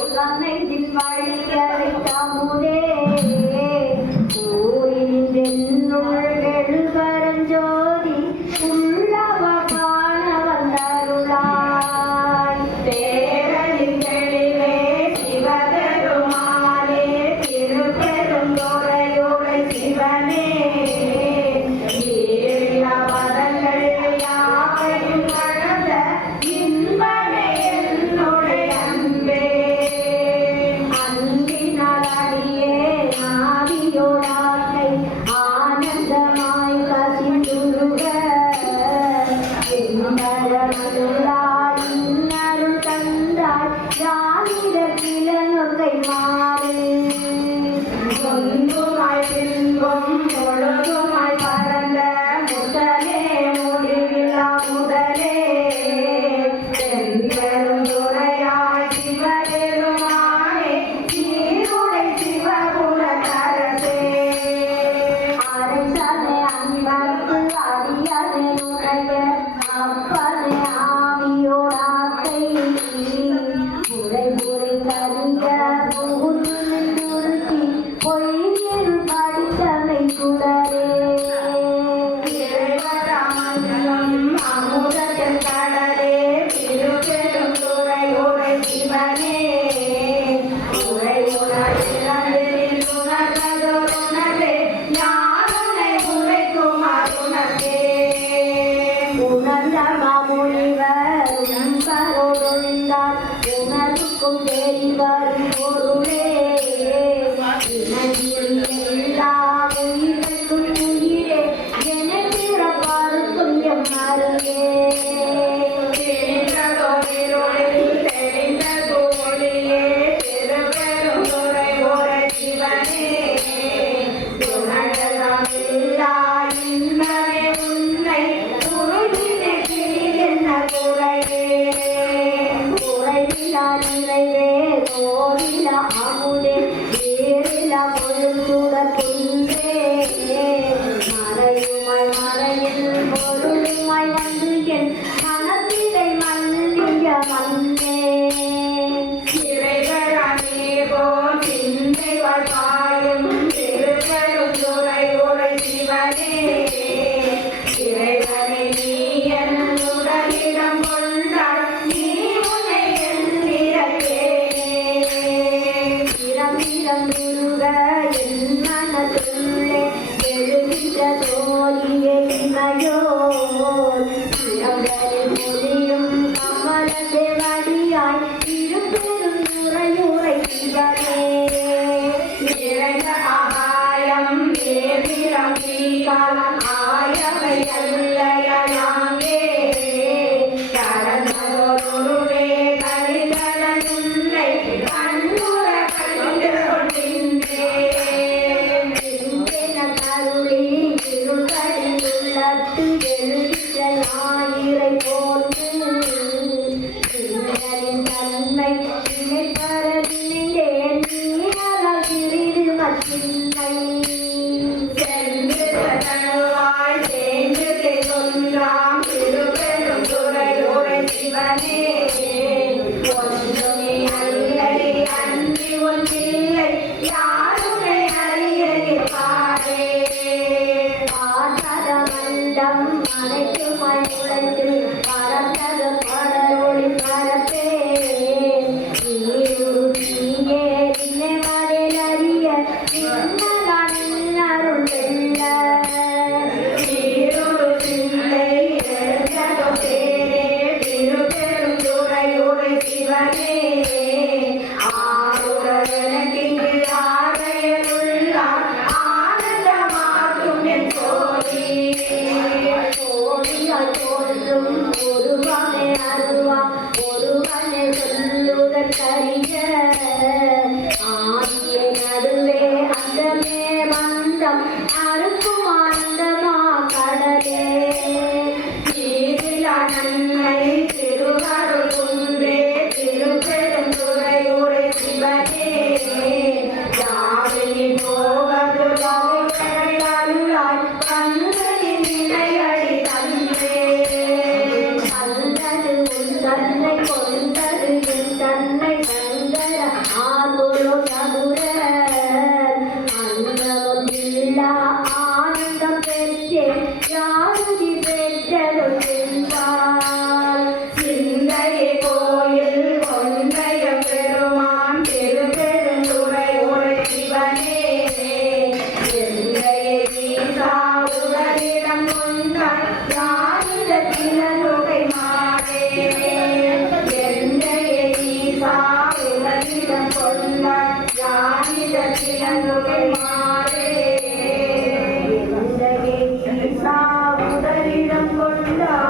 உலகத்தின் வழிய வைத்தமுதே Mom. Bye. ஏவிரம் தீகாலம் out of no.